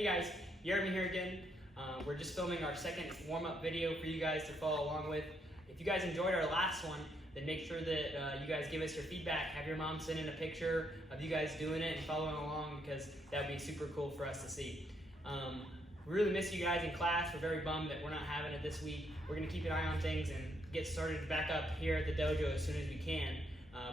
Hey guys, Jeremy here again. We're just filming our second warm-up video for you guys to follow along with. If you guys enjoyed our last one, then make sure that you guys give us your feedback. Have your mom send in a picture of you guys doing it and following along, because that would be super cool for us to see. We really miss you guys in class. We're very bummed that we're not having it this week. We're going to keep an eye on things and get started back up here at the dojo as soon as we can.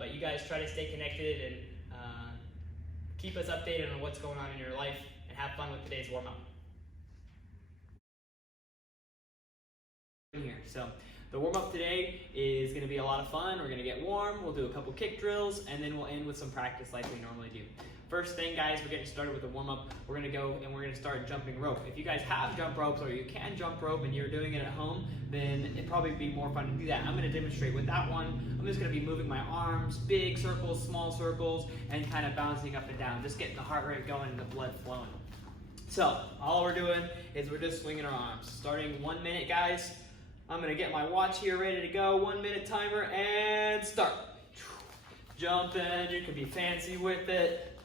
But you guys try to stay connected and keep us updated on what's going on in your life, and have fun with today's warm-up. Here. So the warm-up today is going to be a lot of fun. We're going to get warm, we'll do a couple kick drills, and then we'll end with some practice like we normally do. First thing, guys, we're getting started with the warm-up. We're going to go and we're going to start jumping rope. If you guys have jump ropes or you can jump rope and you're doing it at home, then it'd probably be more fun to do that. I'm going to demonstrate with that one. I'm just going to be moving my arms, big circles, small circles, and kind of bouncing up and down, just getting the heart rate going and the blood flowing. So all we're doing is we're just swinging our arms. Starting 1 minute, guys. I'm going to get my watch here ready to go. 1 minute timer and start. Jumping, you can be fancy with it.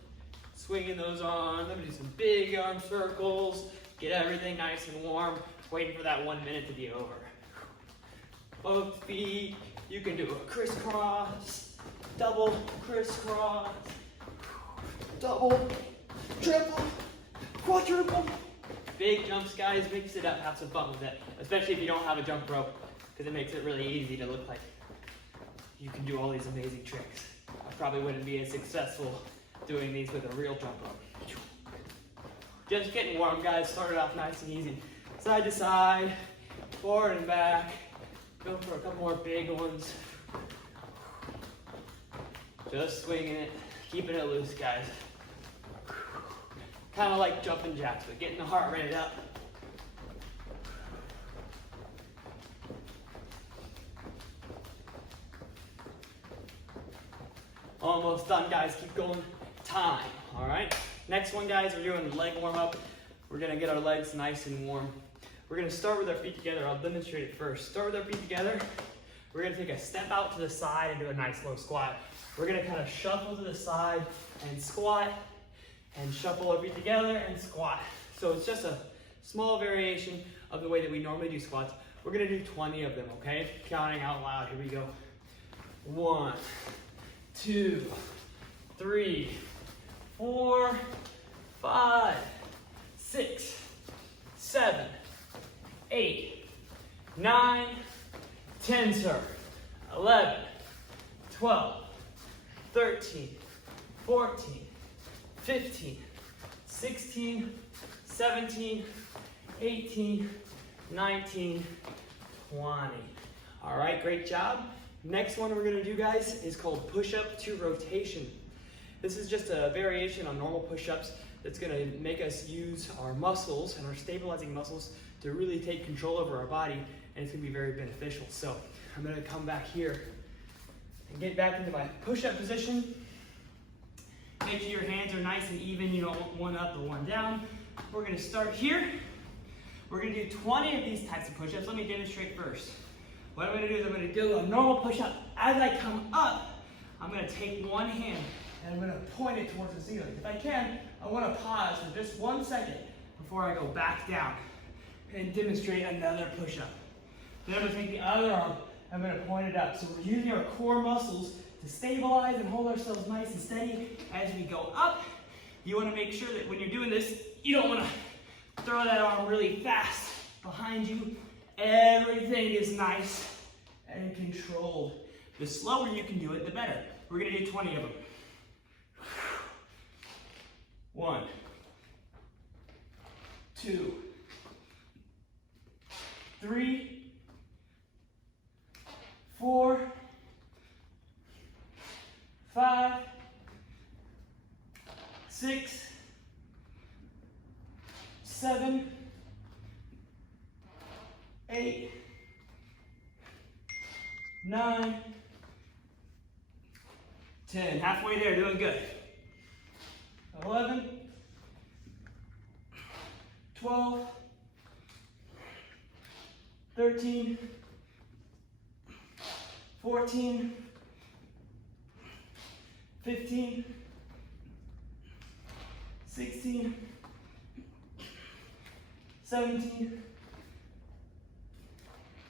Swinging those arms. I'm going to do some big arm circles. Get everything nice and warm. Waiting for that 1 minute to be over. Both feet. You can do a crisscross, double crisscross, double, triple, quadruple. Big jumps, guys. Mix it up. Have some fun with it. Especially if you don't have a jump rope, because it makes it really easy to look like you can do all these amazing tricks. I probably wouldn't be as successful doing these with a real jump rope. Just getting warm, guys. Started off nice and easy. Side to side, forward and back. Go for a couple more big ones. Just swinging it, keeping it loose, guys. Kind of like jumping jacks, but getting the heart rate up. Almost done, guys. Keep going. Time. All right. Next one, guys, we're doing leg warm up. We're going to get our legs nice and warm. We're going to start with our feet together. I'll demonstrate it first. Start with our feet together. We're going to take a step out to the side and do a nice low squat. We're going to kind of shuffle to the side and squat, and shuffle our feet together and squat. So it's just a small variation of the way that we normally do squats. We're going to do 20 of them, okay? Counting out loud. Here we go. 1, 2, 3, 4, 5, 6, 7, 8, 9, 10, sir. 11, 12, 13, 14, 15, 16, 17, 18, 19, 20. All right, great job. Next one we're gonna do, guys, is called push-up to rotation. This is just a variation on normal push-ups that's gonna make us use our muscles and our stabilizing muscles to really take control over our body, and it's gonna be very beneficial. So I'm gonna come back here and get back into my push-up position. Make sure your hands are nice and even. You don't want one up or one down. We're gonna start here. We're gonna do 20 of these types of push-ups. Let me demonstrate first. What I'm gonna do is I'm gonna do a normal push-up. As I come up, I'm gonna take one hand and I'm gonna point it towards the ceiling. If I can, I wanna pause for just 1 second before I go back down and demonstrate another push-up. Then I'm gonna take the other arm, I'm gonna point it up. So we're using our core muscles to stabilize and hold ourselves nice and steady as we go up. You wanna make sure that when you're doing this, you don't wanna throw that arm really fast behind you. Everything is nice and controlled. The slower you can do it, the better. We're gonna do 20 of them. 1, 2, 3, 4, 5, 6, 7, 8, 9, 10. Halfway there, doing good. 11, 12, 13, 14, 15, 16, 17,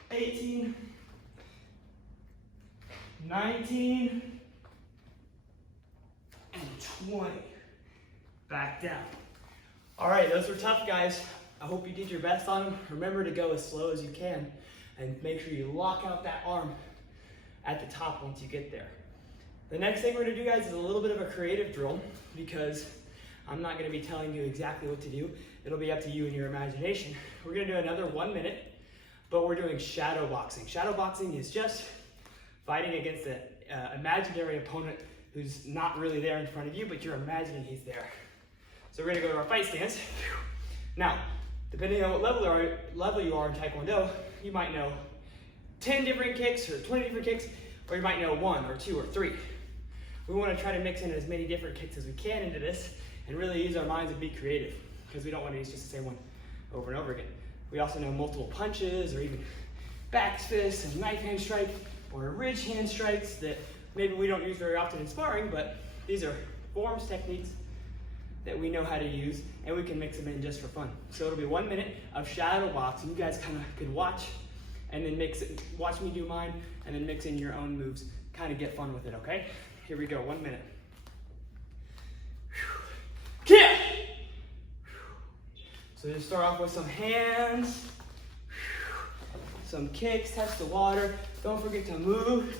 18, 19, and 20. Back down. All right, those were tough, guys. I hope you did your best on them. Remember to go as slow as you can and make sure you lock out that arm at the top once you get there. The next thing we're gonna do, guys, is a little bit of a creative drill because I'm not gonna be telling you exactly what to do. It'll be up to you and your imagination. We're gonna do another 1 minute, but we're doing shadow boxing. Shadow boxing is just fighting against an imaginary opponent who's not really there in front of you, but you're imagining he's there. So we're gonna go to our fight stance. Now, depending on what level you are in Taekwondo, you might know 10 different kicks or 20 different kicks, or you might know 1 or 2 or 3. We want to try to mix in as many different kicks as we can into this and really use our minds and be creative because we don't want to use just the same one over and over again. We also know multiple punches or even back fists and knife hand strike or ridge hand strikes that maybe we don't use very often in sparring, but these are forms, techniques that we know how to use and we can mix them in just for fun. So it'll be 1 minute of shadow boxing. You guys kind of can watch and then watch me do mine and then mix in your own moves. Kind of get fun with it, okay? Here we go, 1 minute. Kick! So just start off with some hands, some kicks, touch the water. Don't forget to move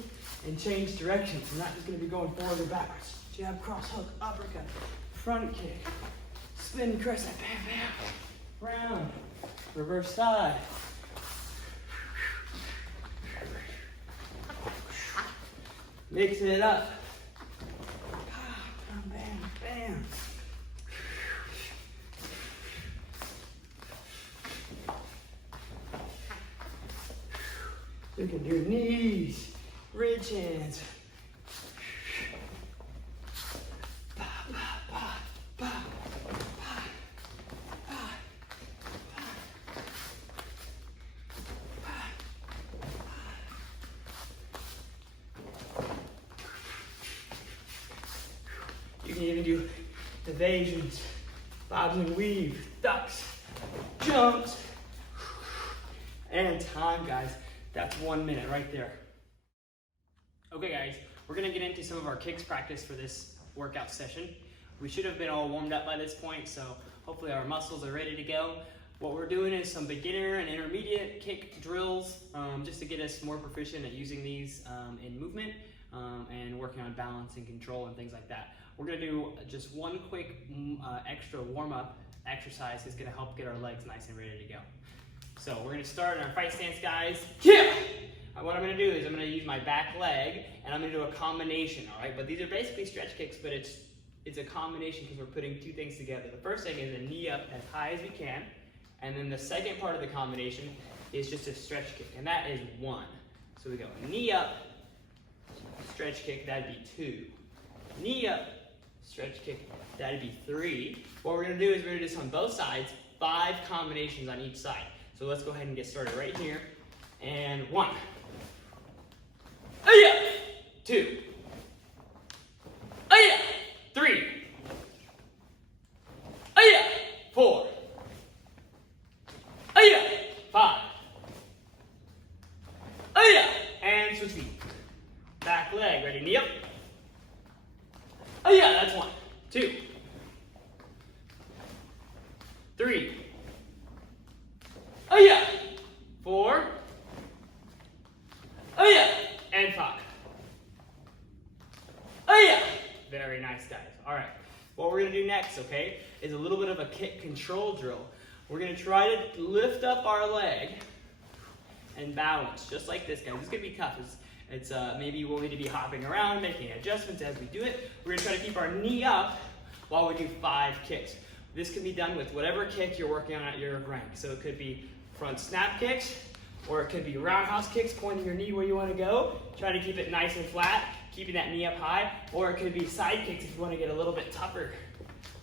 and change directions. We're not just gonna be going forward or backwards. Jab, cross, hook, uppercut, front kick, spin, crescent, bam, bam, round, reverse side. Mixing it up. Bam, bam, bam. You can do knees, ridge hands. You can even do evasions, bobs and weave, ducks, jumps, and time, guys. That's 1 minute right there. Okay, guys, we're gonna get into some of our kicks practice for this workout session. We should have been all warmed up by this point, so hopefully our muscles are ready to go. What we're doing is some beginner and intermediate kick drills, just to get us more proficient at using these in movement and working on balance and control and things like that. We're gonna do just one quick extra warm-up exercise that's gonna help get our legs nice and ready to go. So we're gonna start in our fight stance, guys. Kick! What I'm gonna do is I'm gonna use my back leg and I'm gonna do a combination, all right? But these are basically stretch kicks, but it's a combination because we're putting two things together. The first thing is a knee up as high as we can, and then the second part of the combination is just a stretch kick, and that is 1. So we go knee up, stretch kick, that'd be 2. Knee up, stretch kick, that'd be 3. What we're gonna do is we're gonna do this on both sides, 5 combinations on each side. So let's go ahead and get started right here. And 1. 2. 3. 4. 5. And switch feet. Back leg, ready, knee up. That's 1. 2. 3. 4. And 5. Very nice, guys. All right. What we're going to do next, okay, is a little bit of a kick control drill. We're going to try to lift up our leg and balance, just like this, guys. This is going to be tough. It's maybe we'll need to be hopping around, making adjustments as we do it. We're going to try to keep our knee up while we do 5 kicks. This can be done with whatever kick you're working on at your rank. So it could be front snap kicks, or it could be roundhouse kicks, pointing your knee where you want to go. Try to keep it nice and flat, keeping that knee up high, or it could be side kicks if you want to get a little bit tougher.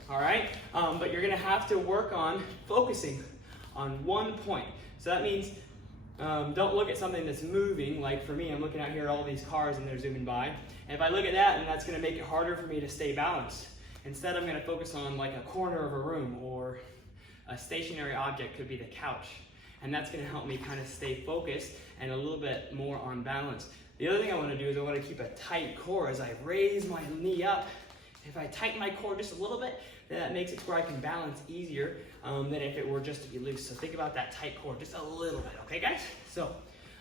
All right, but you're gonna have to work on focusing on one point. So that means don't look at something that's moving. Like for me, I'm looking out here at all these cars and they're zooming by. And if I look at that, then that's gonna make it harder for me to stay balanced. Instead, I'm gonna focus on like a corner of a room or A stationary object could be the couch. And that's gonna help me kind of stay focused and a little bit more on balance. The other thing I wanna do is I wanna keep a tight core as I raise my knee up. If I tighten my core just a little bit, then that makes it where I can balance easier than if it were just to be loose. So think about that tight core just a little bit, okay guys? So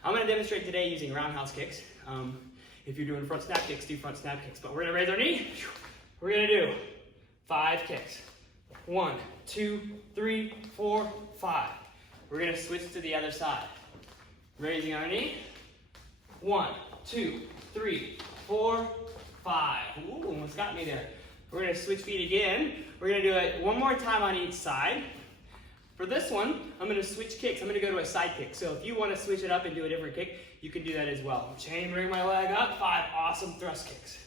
I'm gonna demonstrate today using roundhouse kicks. If you're doing front snap kicks, do front snap kicks. But we're gonna raise our knee. We're gonna do 5 kicks. 1, 2, 3, 4, 5. We're gonna switch to the other side. Raising our knee. 1, 2, 3, 4, 5. Ooh, almost got me there. We're gonna switch feet again. We're gonna do it one more time on each side. For this one, I'm gonna switch kicks. I'm gonna go to a side kick. So if you wanna switch it up and do a different kick, you can do that as well. Chambering my leg up, 5 awesome thrust kicks.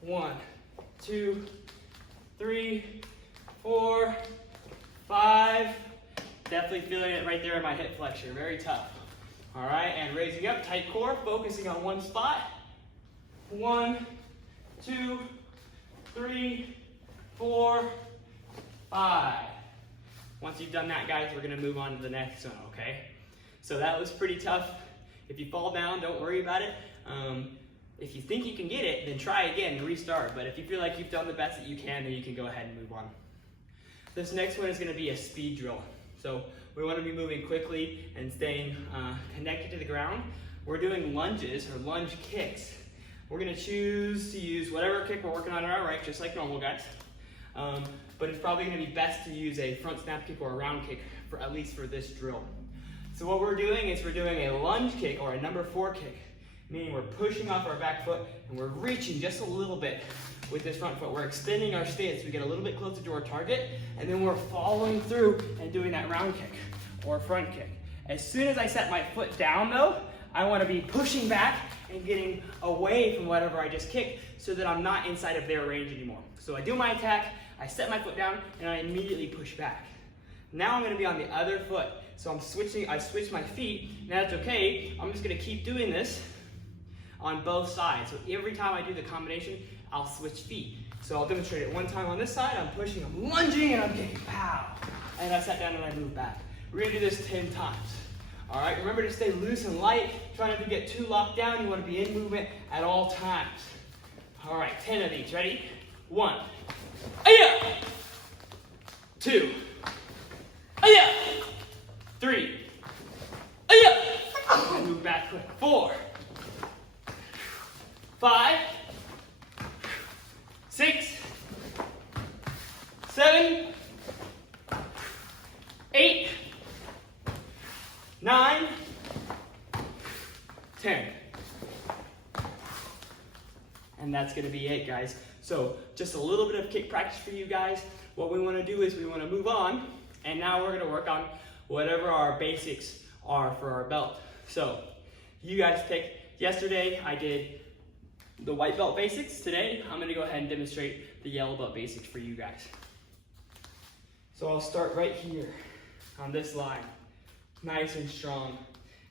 1, 2, 3, 4, 5. Definitely feeling it right there in my hip flexor, very tough. All right, and raising up, tight core, focusing on one spot. 1, 2, 3, 4, 5. Once you've done that, guys, we're gonna move on to the next one, okay? So that was pretty tough. If you fall down, don't worry about it. If you think you can get it, then try again and restart. But if you feel like you've done the best that you can, then you can go ahead and move on. This next one is gonna be a speed drill. So we wanna be moving quickly and staying connected to the ground. We're doing lunges or lunge kicks. We're gonna choose to use whatever kick we're working on in our right, just like normal, guys. But it's probably gonna be best to use a front snap kick or a round kick, for at least for this drill. So what we're doing is we're doing a lunge kick or a number 4 kick, meaning we're pushing off our back foot and we're reaching just a little bit with this front foot. We're extending our stance. We get a little bit closer to our target, and then we're following through and doing that round kick or front kick. As soon as I set my foot down though, I wanna be pushing back and getting away from whatever I just kicked so that I'm not inside of their range anymore. So I do my attack, I set my foot down, and I immediately push back. Now I'm gonna be on the other foot. So I switch my feet, and that's okay. I'm just gonna keep doing this on both sides. So every time I do the combination, I'll switch feet. So I'll demonstrate it one time on this side, I'm pushing, I'm lunging, and I'm kicking, pow. And I sat down and I move back. We're gonna do this 10 times. All right, remember to stay loose and light. Try not to get too locked down. You wanna be in movement at all times. All right, 10 of these, ready? 1, aya! 2, aya! 3, aya! And move back quick. 4, 5, 6, 7, 8, 9, 10. And that's gonna be it, guys. So just a little bit of kick practice for you guys. What we wanna do is we wanna move on, and now we're gonna work on whatever our basics are for our belt. So you guys pick. Yesterday I did the white belt basics. Today I'm gonna go ahead and demonstrate the yellow belt basics for you guys. So I'll start right here on this line. Nice and strong.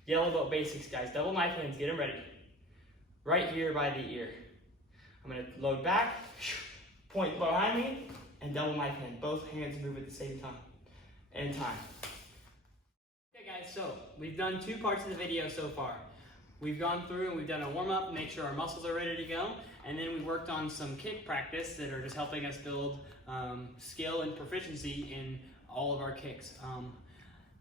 Yellow belt basics, guys. Double knife hands, get them ready. Right here by the ear. I'm gonna load back, point behind me, and double knife hand. Both hands move at the same time. And time. Okay guys, so we've done 2 parts of the video so far. We've gone through and we've done a warm-up, make sure our muscles are ready to go, and then we worked on some kick practice that are just helping us build skill and proficiency in all of our kicks.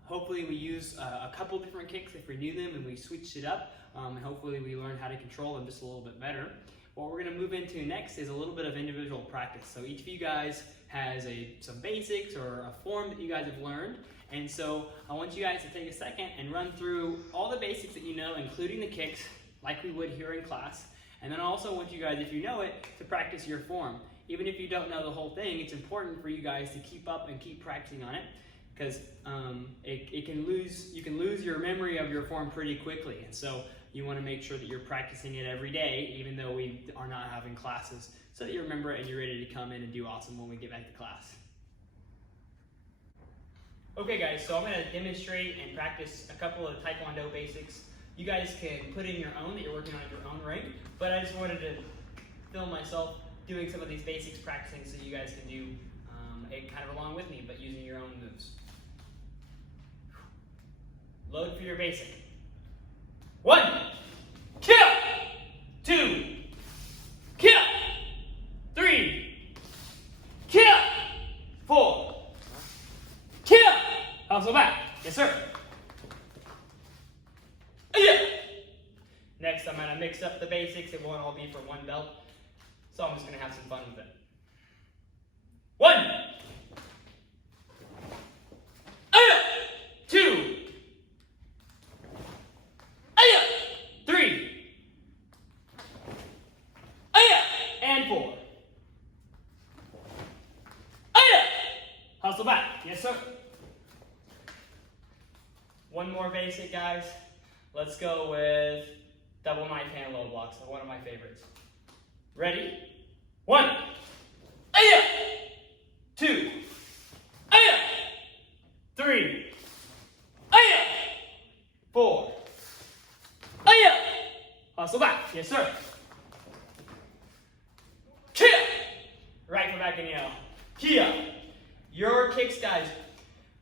Hopefully we use a couple different kicks if we knew them and we switched it up, and hopefully we learned how to control them just a little bit better. What we're gonna move into next is a little bit of individual practice. So each of you guys has some basics or a form that you guys have learned. And so I want you guys to take a second and run through all the basics that you know, including the kicks, like we would here in class. And then I also want you guys, if you know it, to practice your form. Even if you don't know the whole thing, it's important for you guys to keep up and keep practicing on it, because you can lose your memory of your form pretty quickly. And so you want to make sure that you're practicing it every day, even though we are not having classes, so that you remember it and you're ready to come in and do awesome when we get back to class. Okay guys, so I'm going to demonstrate and practice a couple of Taekwondo basics. You guys can put in your own that you're working on at your own rate, but I just wanted to film myself doing some of these basics practicing so you guys can do it kind of along with me, but using your own moves. Load for your basic. 1, kill. 2, kill. 3, kill. 4, kill. Hustle back. Yes, sir. Yeah. Next, I'm going to mix up the basics. It won't all be for one belt. So I'm just going to have some fun with it. 1, 2, 3, and 4. Hustle back. Yes, sir. One more basic, guys. Let's go with double knife hand low blocks. One of my favorites. Ready? 1, 2, 3, 4. Hustle back. Yes, sir. Kia. Right foot back in yell. Kia. Your kicks, guys.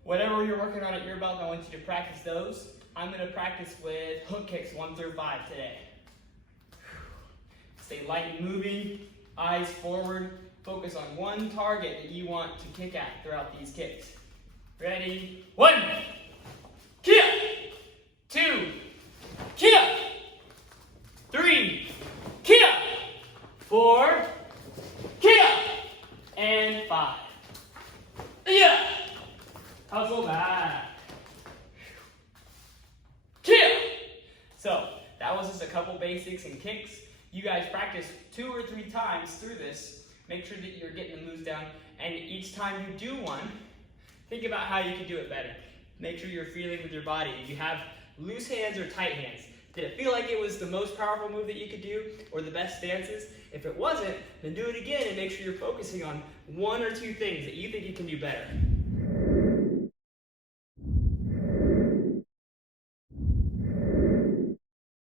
Whatever you're working on at your belt, I want you to practice those. I'm going to practice with hook kicks 1 through 5 today. Stay light and moving, eyes forward. Focus on one target that you want to kick at throughout these kicks. Ready? 1, kia. 2, kia. 3, kia. 4, kia. And 5. Yeah. Hustle back. Kill. So that was just a couple basics and kicks. You guys practice 2 or 3 times through this. Make sure that you're getting the moves down. And each time you do one, think about how you can do it better. Make sure you're feeling with your body. Do you have loose hands or tight hands? Did it feel like it was the most powerful move that you could do or the best stances? If it wasn't, then do it again and make sure you're focusing on 1 or 2 things that you think you can do better.